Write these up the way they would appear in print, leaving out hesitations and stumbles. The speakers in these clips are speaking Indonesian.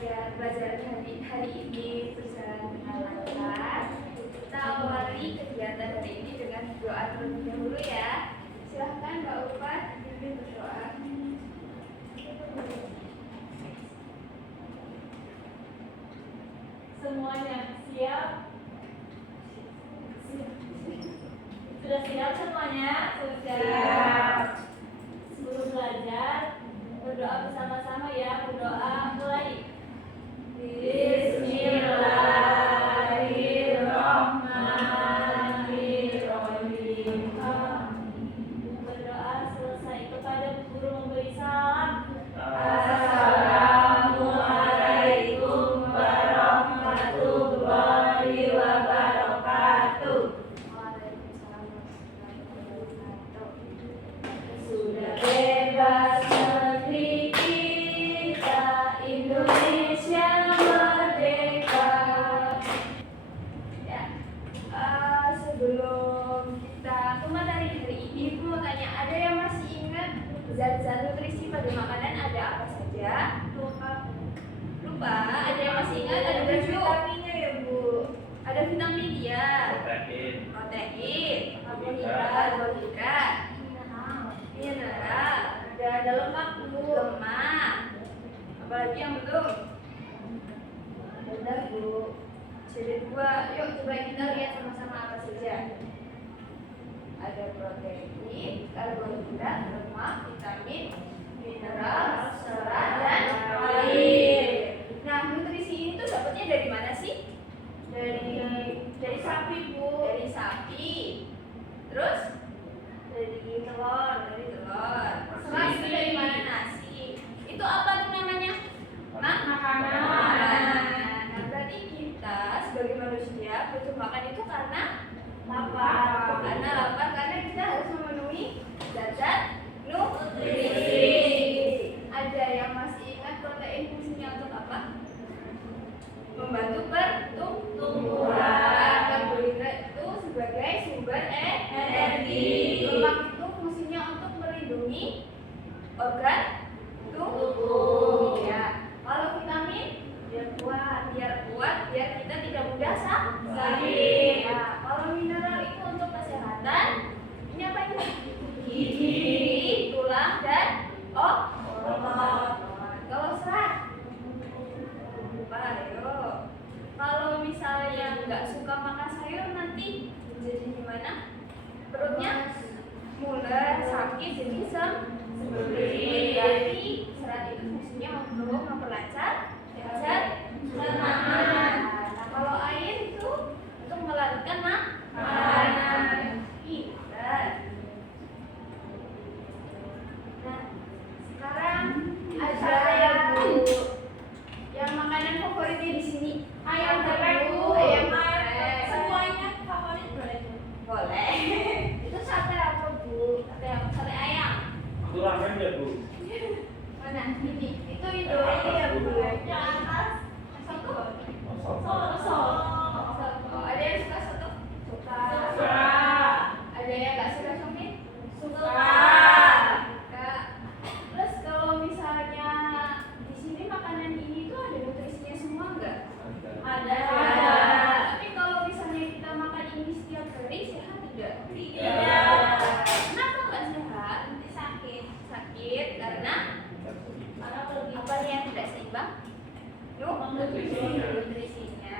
pelajaran hari ini berjalan dengan lancar. Kita awali kegiatan hari ini dengan doa terlebih dahulu ya. Silahkan Mbak Ulfa dipimpin berdoa. Semuanya siap? Sudah siap semuanya? Sudah. Sebelum belajar, berdoa bersama-sama ya. Berdoa mulai. Bismillahirrahmanirrahim. Berdoa selesai kepada guru memberi salam. Assalamualaikum warahmatullahi wabarakatuh. Sudah bebas negeri kita, Indonesia merdeka. Ya, sebelum kita ke materi hari ini, aku mau tanya, ada yang masih ingat zat-zat nutrisi pada makanan ada apa saja? Lupa? Ada yang masih ingat? Ada vitaminnya ya Bu? Ada vitamin ya? Protein, karbohidrat, mineral, ada lemak Bu, lemak. Apalagi yang belum? Ada Bu. Jadi dua, yuk coba kita lihat sama-sama apa saja. Ada protein, karbohidrat, lemak, vitamin, mineral, serat, dan air. Nah, nutrisi ini tuh dapatnya dari mana sih? Dari sapi Bu. Dari sapi. Terus dari telur. Serat itu dari mana? Nasi. Itu apa tuh namanya? Makanan. Nah, berarti kita sebagai manusia butuh makan itu karena lapar. Karena kita harus memenuhi zat-zat nutrisi. Ada yang masih ingat protein fungsinya untuk apa? Membantu pertumbuhan. Karbohidrat itu sebagai sumber energi. Lemak itu fungsinya untuk melindungi organ tubuh. Ya. Kalau vitamin biar kuat, biar kita tidak mudah sakit. Nah, kalau mineral itu untuk kesehatan. Ini apa ini? Gigi, tulang, dan otot. Kalau serat, ayo. Kalau misalnya nggak suka makan sayur nanti jadi gimana? Perutnya mules, sakit, jadi sempit. Jadi serat itu fungsinya untuk memperlancar pencernaan. Nah, kalau air itu untuk melarutkan makanan. Nah, sekarang ada ya Bu, yang makanan favoritnya di sini. Ayam geprek Bu. Ayam geprek. Semuanya favorit boleh? Boleh. Itu sate apa Bu? Sate ayam. Itu ramen ya Bu? Mana? Ini. Itu ya Bu. Yang atas soto. Soto. Ada yang suka soto? Suka. Ada yang nggak suka somit? Suka. Terus kalau misalnya di sini makanan ini tuh ada nutrisinya semua nggak? Ada. Tapi kalau misalnya kita makan ini setiap hari sehat tidak? Tidak. Kenapa nggak sehat? Nanti sakit. Sakit karena apa yang tidak seimbang? Nutrisinya.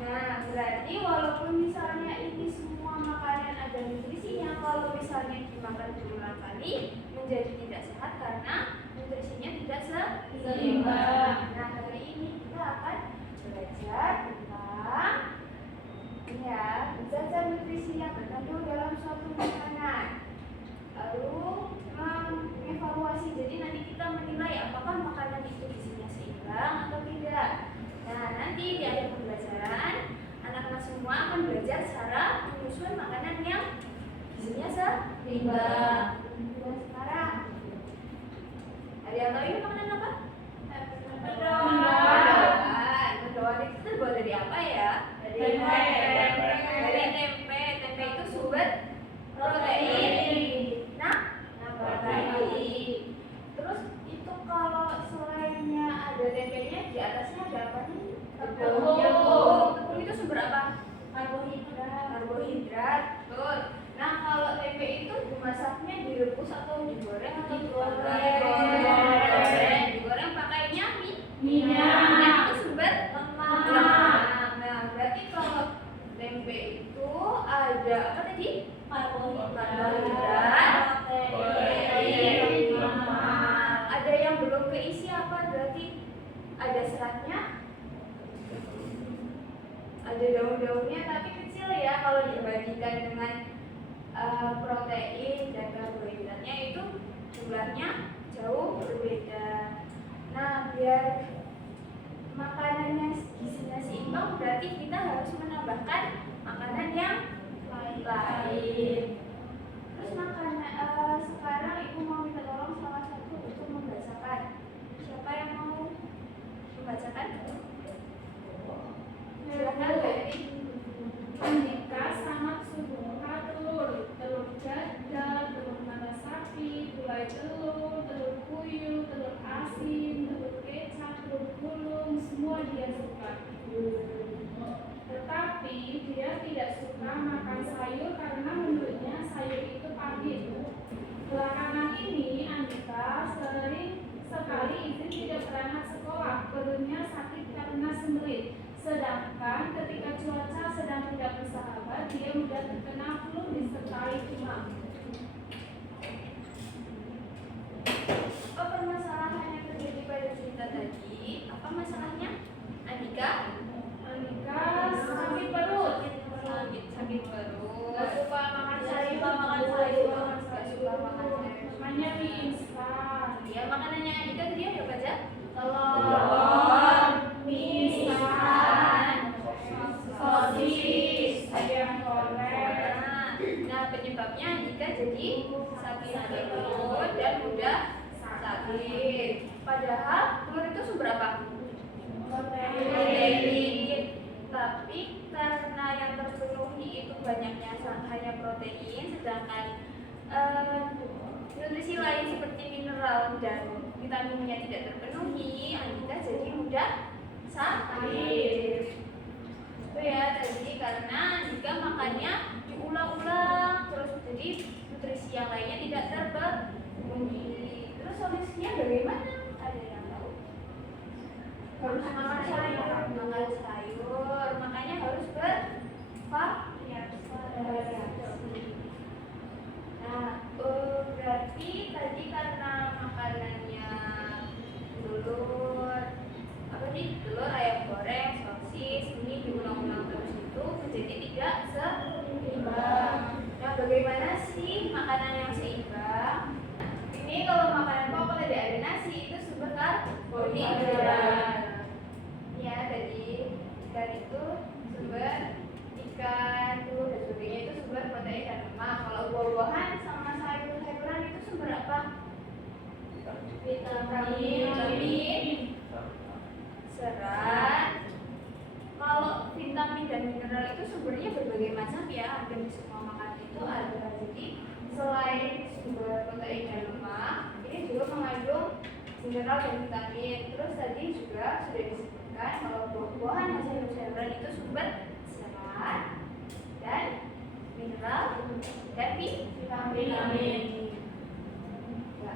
Nah, berarti walaupun misalnya ini semua makanan ada nutrisinya, kalau misalnya dimakan berulang kali menjadi tidak sehat karena nutrisinya tidak seimbang. Nah, hari ini kita akan belajar tentang zat-zat nutrisi yang terkandung dalam suatu makanan. Lalu mengevaluasi, jadi nanti kita menilai apakah makanan itu gizinya seimbang atau tidak. Nah, nanti di akhir pembelajaran anak-anak semua akan belajar cara menyusun makanan yang gizinya seimbang. Dan sekarang ada yang tahu ini makanan apa? Mendoan itu terbuat dari apa ya? Dari tempe. Tempe itu sumber protein. Nah, protein. Terus itu kalau selainnya ada tempenya, di ada seratnya, ada daun-daunnya tapi kecil ya kalau dibandingkan dengan protein dan karbohidratnya itu jumlahnya jauh berbeda. Nah, biar makanannya gizinya seimbang berarti kita harus menambahkan makanan yang lain. Terus sekarang ibu mau minta tolong salah satu untuk membacakan. Siapa yang mau membacakan? Silakan dari Aneka sangat suka telur jadar, telur mata sapi, gulai telur puyuh, telur asin, telur kecap, telur gulung, semua dia suka. Tetapi dia tidak suka makan sayur karena menurutnya sayur itu pahit. Belakangan ini Andika sering sekali izin tidak berangkat sekolah, perutnya sakit karena sembelit. Sedangkan ketika cuaca sedang tidak bersahabat, dia mudah terkena flu disertai demam. Oh, permasalahan yang terjadi pada cerita tadi, apa masalahnya? Andika? Andika sakit perut, Sakit perut. nggak suka makan sayur, Gak suka makan sayur. makannya mie instan, Ya, makanannya Andika tadi ada apa aja? telur, mie instan, sosis, ayam goreng. Nah, penyebabnya Andika jadi sakit perut dan mudah sakit. Padahal telur itu sumber apa? Protein. Tapi karena yang terpenuhi itu banyaknya hanya protein, sedangkan nutrisi lain seperti mineral dan vitaminnya tidak terpenuhi, Andika jadi mudah sakit. Itu ya tadi karena Andika makannya diulang-ulang terus, jadi nutrisi yang lainnya tidak terpenuhi. Terus solusinya bagaimana? Ada yang tahu? Harus makan sayur, makanya harus bervariasi. Nah, berarti tadi karena makanannya telur, apa nih? Telur, ayam goreng, sosis, ini diulang-ulang terus itu menjadi tidak seimbang. Nah, bagaimana sih makanan yang seimbang? Ini kalau makanan pokok tadi ada nasi, itu sumber karbohidrat. Ya, tadi ikan itu sumber ikan, telur dan sebagainya itu sumber protein dan lemak. Kalau buah-buahan sama sayur-sayuran itu sumber apa? Vitamin, serat. Kalau vitamin dan mineral itu sumbernya berbagai macam ya, hampir di semua makanan itu ada. Jadi selain sumber protein dan lemak, ini juga mengandung mineral dan vitamin. Terus tadi juga sudah disebutkan kalau buah-buahan dan sayur-sayuran itu sumber serat dan mineral dan vitamin. Ya.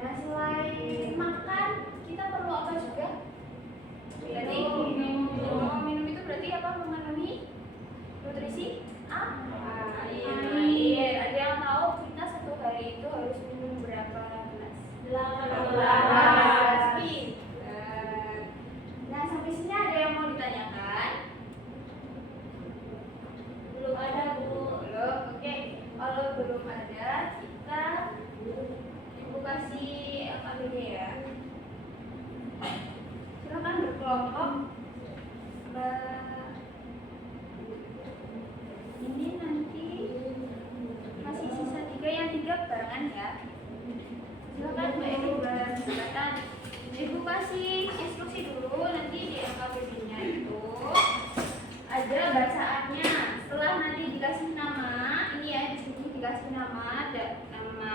Nah, selain makan, kita perlu apa juga? Berarti minum itu berarti apa? Memenuhi nutrisi air. Ada yang tahu kita satu hari itu harus minum berapa gelas? 18. Nah, sampai sini ada yang mau ditanyakan? Belum ada, Bu. Belum. Oke. Kalau belum ada, kita ibu kasih ABG ya. Silakan berkelompok. Ini nanti masih sisa 3, yang 3 barengan ya. Silakan Mbak Eni berkesempatan. Ibu kasih instruksi dulu, nanti di LKPP-nya itu ada bacaannya. Setelah nanti dikasih nama, ini ya di sini dikasih nama, ada nama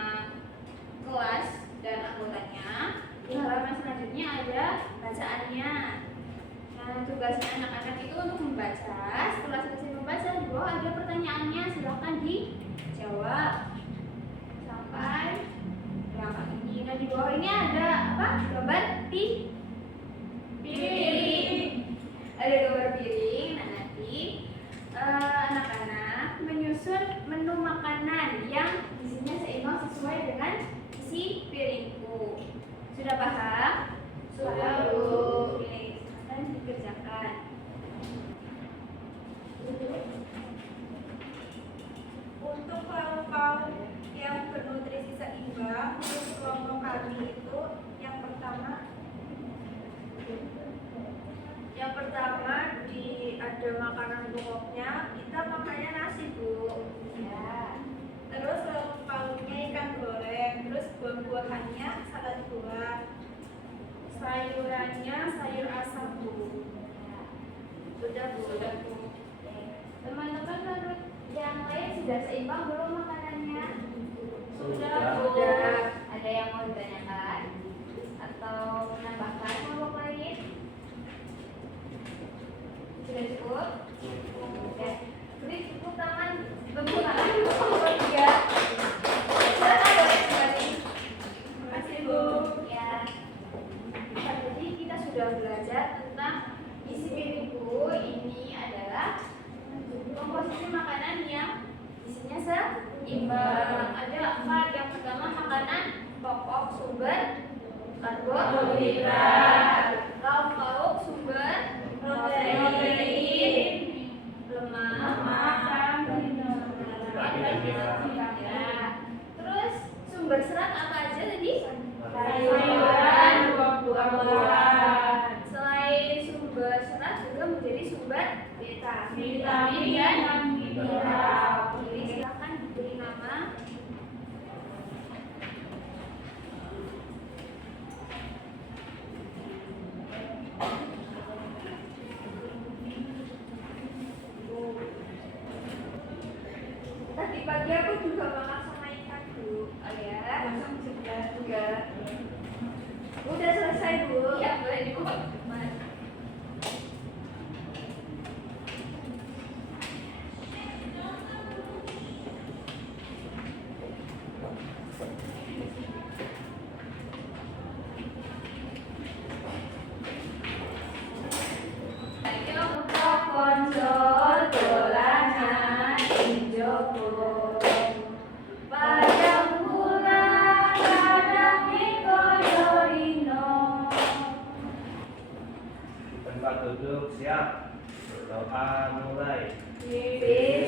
kelas dan anggotanya. Di halaman selanjutnya ada bacaannya. Nah, tugasnya anak-anak itu untuk membaca. Setelah selesai membaca, di bawah ada pertanyaannya, silakan dijawab sampai yang ini. Nah, di bawah ini ada apa? Gambar piring. Ada gambar piring. Nah, nanti anak-anak menyusun menu makanan yang isinya seimbang sesuai dengan isi piringku. Sudah paham? Sudah, Bu. makanan pokoknya kita pakainya nasi, Bu. Ya. Terus lauk pauknya ikan goreng, terus buah-buahannya salad buah. Sayurannya sayur asam, Bu. Sudah, Bu. Sudah, Bu. Oke. Teman-teman menurut yang lain sudah seimbang belum makanannya? Sudah, Bu. Sudah. Ada yang mau ditanyakan atau menambahkan kelompok lain? Sudah cukup? Oke. Beri tepuk tangan tepuk tangan kelompok 3. Silakan boleh kembali. Terima kasih, Bu. Ya. Jadi kita sudah belajar tentang isi piring Bu. Ini adalah komposisi makanan yang isinya seimbang. Ada 4. Yang pertama makanan pokok sumber karbohidrat, lauk pauk sumber protein, lemak, dan ya. Terus sumber serat apa aja tadi? sayuran, buah-buahan, Selain sumber serat juga menjadi sumber vitamin vitamin dan mineral. Jadi silakan beri nama. Tadi pagi aku juga makan sama ikan Bu. Oh ya. Juga. Udah selesai Bu. Ya boleh dibuka. Ayo konco dolanan injogo padang bulan kadang koyo dino. Tempat duduk siap. Berdoa mulai. Bismillah.